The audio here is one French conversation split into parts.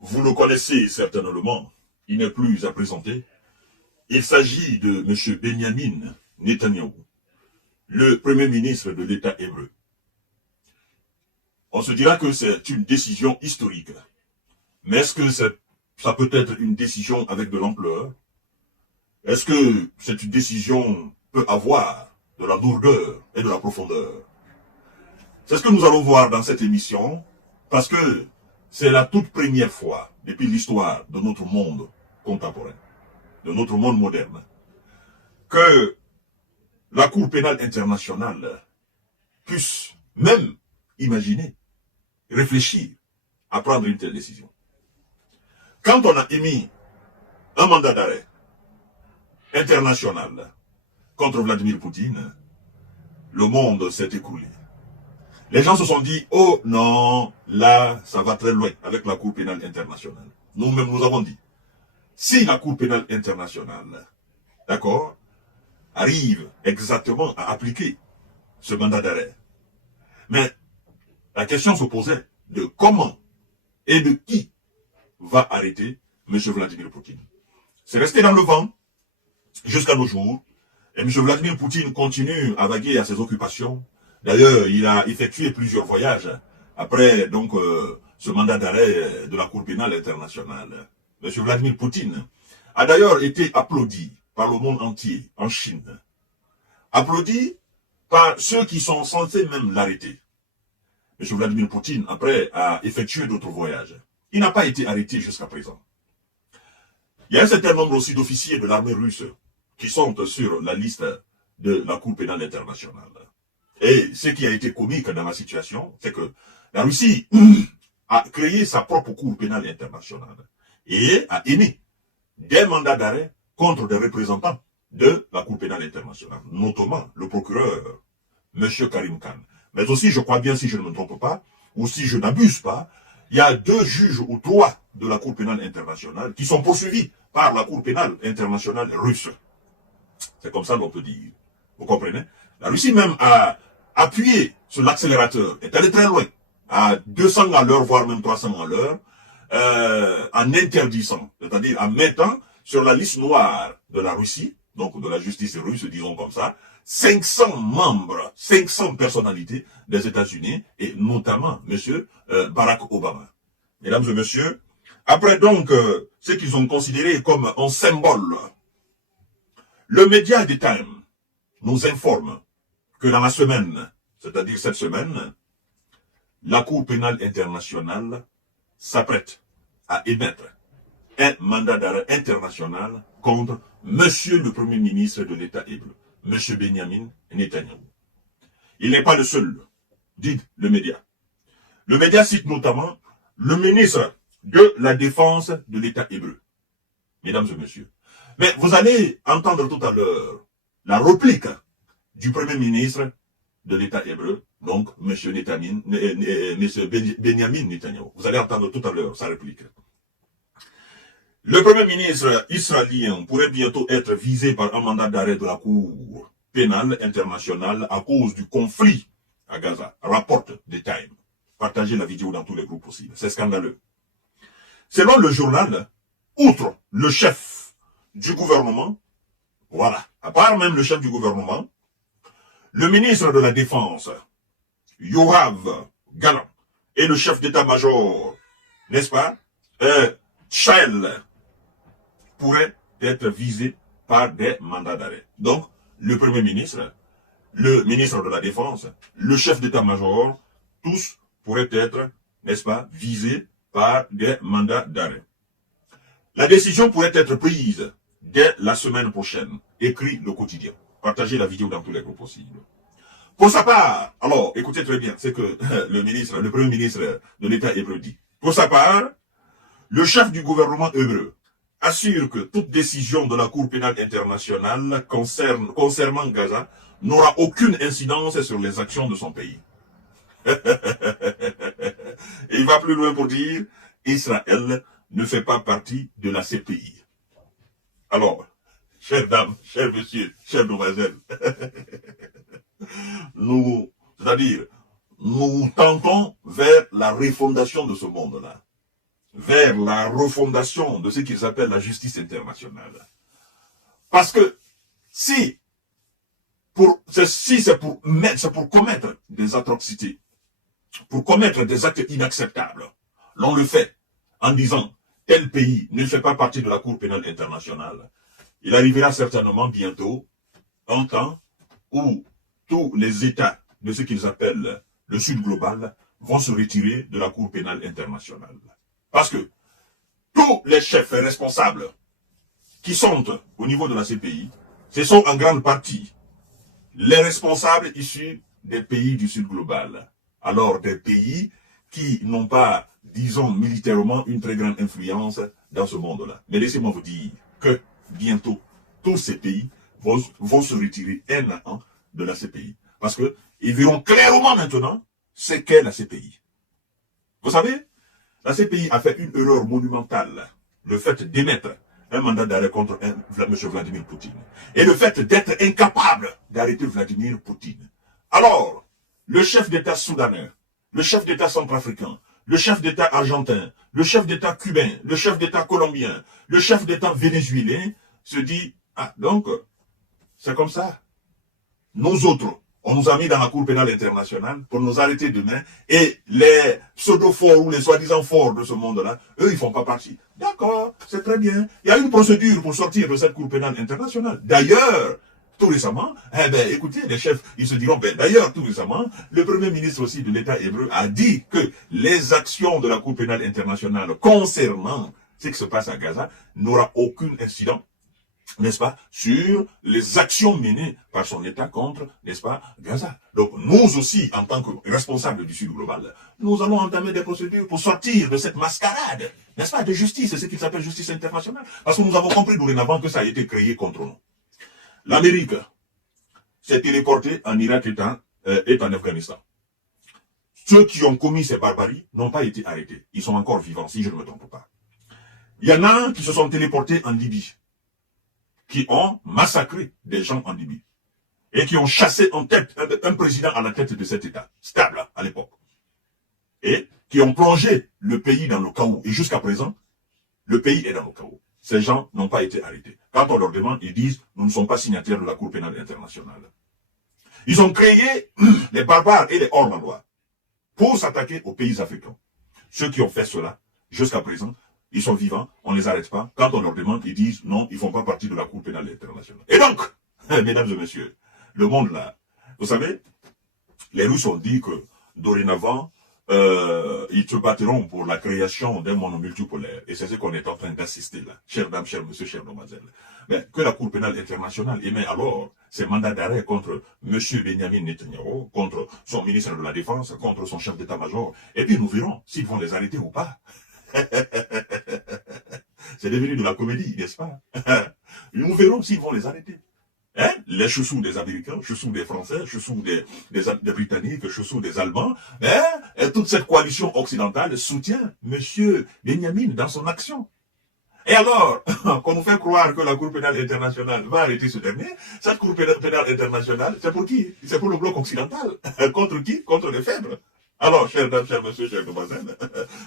Vous le connaissez certainement, il n'est plus à présenter. Il s'agit de M. Benjamin Netanyahou, le premier ministre de l'État hébreu. On se dira que c'est une décision historique. Mais est-ce que ça peut être une décision avec de l'ampleur? Est-ce que cette décision peut avoir de la lourdeur et de la profondeur? C'est ce que nous allons voir dans cette émission, parce que c'est la toute première fois depuis l'histoire de notre monde contemporain, de notre monde moderne, que la Cour pénale internationale puisse même imaginer, réfléchir à prendre une telle décision. Quand on a émis un mandat d'arrêt international contre Vladimir Poutine, le monde s'est écoulé. Les gens se sont dit, oh non, là, ça va très loin avec la Cour pénale internationale. Nous-mêmes, nous avons dit, si la Cour pénale internationale, d'accord, arrive exactement à appliquer ce mandat d'arrêt, mais la question se posait de comment et de qui va arrêter M. Vladimir Poutine. C'est resté dans le vent jusqu'à nos jours, et M. Vladimir Poutine continue à vaguer à ses occupations. D'ailleurs, il a effectué plusieurs voyages après donc ce mandat d'arrêt de la Cour pénale internationale. M. Vladimir Poutine a d'ailleurs été applaudi par le monde entier en Chine. Applaudi par ceux qui sont censés même l'arrêter. M. Vladimir Poutine, après, a effectué d'autres voyages. Il n'a pas été arrêté jusqu'à présent. Il y a un certain nombre aussi d'officiers de l'armée russe qui sont sur la liste de la Cour pénale internationale. Et ce qui a été comique dans la situation, c'est que la Russie a créé sa propre Cour pénale internationale et a émis des mandats d'arrêt contre des représentants de la Cour pénale internationale, notamment le procureur, M. Karim Khan. Mais aussi, je crois bien, si je ne me trompe pas, ou si je n'abuse pas, il y a 2 juges ou 3 de la Cour pénale internationale qui sont poursuivis par la Cour pénale internationale russe. C'est comme ça l'on peut dire. Vous comprenez? La Russie même a appuyé sur l'accélérateur, est allée très loin, à 200 à l'heure, voire même 300 à l'heure, en interdisant, c'est-à-dire en mettant sur la liste noire de la Russie, donc de la justice russe, disons comme ça, 500 membres, 500 personnalités des États-Unis, et notamment M. Barack Obama. Mesdames et messieurs, après donc ce qu'ils ont considéré comme un symbole, le média The Time nous informe que dans la semaine, c'est-à-dire cette semaine, la Cour pénale internationale s'apprête à émettre un mandat d'arrêt international contre Monsieur le Premier ministre de l'État hébreu, Monsieur Benjamin Netanyahou. Il n'est pas le seul, dit le média. Le média cite notamment le ministre de la Défense de l'État hébreu. Mesdames et messieurs. Mais vous allez entendre tout à l'heure la réplique du Premier ministre de l'État hébreu, donc M. Benjamin Netanyahou. Vous allez entendre tout à l'heure sa réplique. Le Premier ministre israélien pourrait bientôt être visé par un mandat d'arrêt de la Cour pénale internationale à cause du conflit à Gaza, rapporte The Time. Partagez la vidéo dans tous les groupes possibles. C'est scandaleux. Selon le journal, outre le chef du gouvernement, voilà, à part même le chef du gouvernement, le ministre de la Défense, Yoav Gallant, et le chef d'état-major, n'est-ce pas, Shael, pourraient être visés par des mandats d'arrêt. Donc, le Premier ministre, le ministre de la Défense, le chef d'état-major, tous pourraient être, n'est-ce pas, visés par des mandats d'arrêt. La décision pourrait être prise dès la semaine prochaine, écrit le quotidien. Partagez la vidéo dans tous les groupes possibles. Pour sa part, alors, écoutez très bien, c'est que le Premier ministre de l'État hébreu dit. Pour sa part, le chef du gouvernement hébreu assure que toute décision de la Cour pénale internationale concernant Gaza n'aura aucune incidence sur les actions de son pays. Et il va plus loin pour dire, Israël ne fait pas partie de la CPI. Alors, chères dames, chers messieurs, chères demoiselles, c'est-à-dire, nous tentons vers la refondation de ce monde-là. vers la refondation de ce qu'ils appellent la justice internationale. Parce que si c'est pour commettre des atrocités, pour commettre des actes inacceptables, l'on le fait en disant tel pays ne fait pas partie de la Cour pénale internationale. Il arrivera certainement bientôt un temps où tous les États de ce qu'ils appellent le Sud global vont se retirer de la Cour pénale internationale. Parce que tous les chefs et responsables qui sont au niveau de la CPI, ce sont en grande partie les responsables issus des pays du Sud global. Alors des pays qui n'ont pas, disons militairement, une très grande influence dans ce monde-là. Mais laissez-moi vous dire que bientôt, tous ces pays vont se retirer un à un de la CPI. Parce qu'ils verront clairement maintenant ce qu'est la CPI. Vous savez, la CPI a fait une erreur monumentale, le fait d'émettre un mandat d'arrêt contre M. Vladimir Poutine. Et le fait d'être incapable d'arrêter Vladimir Poutine. Alors, le chef d'État soudanais, le chef d'État centrafricain, le chef d'État argentin, le chef d'État cubain, le chef d'État colombien, le chef d'État vénézuélien se dit, ah donc, c'est comme ça. Nous autres, on nous a mis dans la Cour pénale internationale pour nous arrêter demain. Et les pseudo-forts ou les soi-disant forts de ce monde-là, eux, ils font pas partie. D'accord, c'est très bien. Il y a une procédure pour sortir de cette Cour pénale internationale. D'ailleurs, tout récemment, écoutez, les chefs, ils se diront, d'ailleurs, tout récemment, le premier ministre aussi de l'État hébreu a dit que les actions de la Cour pénale internationale concernant ce qui se passe à Gaza n'aura aucun incident, n'est-ce pas, sur les actions menées par son État contre, n'est-ce pas, Gaza. Donc, nous aussi, en tant que responsables du Sud global, nous allons entamer des procédures pour sortir de cette mascarade, n'est-ce pas, de justice, c'est ce qui s'appelle justice internationale. Parce que nous avons compris dorénavant que ça a été créé contre nous. L'Amérique s'est téléportée en Irak et en Afghanistan. Ceux qui ont commis ces barbaries n'ont pas été arrêtés. Ils sont encore vivants, si je ne me trompe pas. Il y en a qui se sont téléportés en Libye, qui ont massacré des gens en Libye et qui ont chassé un président à la tête de cet État, stable à l'époque, et qui ont plongé le pays dans le chaos. Et jusqu'à présent, le pays est dans le chaos. Ces gens n'ont pas été arrêtés. Quand on leur demande, ils disent « nous ne sommes pas signataires de la Cour pénale internationale ». Ils ont créé les barbares et les hors-la-loi pour s'attaquer aux pays africains. Ceux qui ont fait cela, jusqu'à présent, ils sont vivants, on ne les arrête pas. Quand on leur demande, ils disent non, ils ne font pas partie de la Cour pénale internationale. Et donc, mesdames et messieurs, le monde là, vous savez, les Russes ont dit que dorénavant, ils se battront pour la création d'un monde multipolaire. Et c'est ce qu'on est en train d'assister là. Chères dames, chers messieurs, chères demoiselles. Mais que la Cour pénale internationale émet alors ses mandats d'arrêt contre M. Benjamin Netanyahu, contre son ministre de la Défense, contre son chef d'état-major. Et puis nous verrons s'ils vont les arrêter ou pas. C'est devenu de la comédie, n'est-ce pas? Nous verrons s'ils vont les arrêter. Hein? Les chouchous des Américains, chouchous des Français, chouchous des Britanniques, chouchous des Allemands, hein? Et toute cette coalition occidentale soutient M. Benjamin dans son action. Et alors, qu'on nous fait croire que la Cour pénale internationale va arrêter ce dernier, cette Cour pénale internationale, c'est pour qui? C'est pour le bloc occidental. Contre qui? Contre les faibles. Alors, chers dames, chers messieurs, chers demoiselles,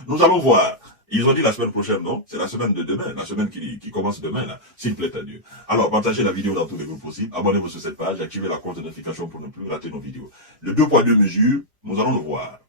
nous allons voir. Ils ont dit la semaine prochaine, non? C'est la semaine de demain, la semaine qui commence demain, là, s'il plaît à Dieu. Alors, partagez la vidéo dans tous les groupes possibles, abonnez-vous sur cette page, activez la cloche de notification pour ne plus rater nos vidéos. Le 2 poids 2 mesures, nous allons le voir.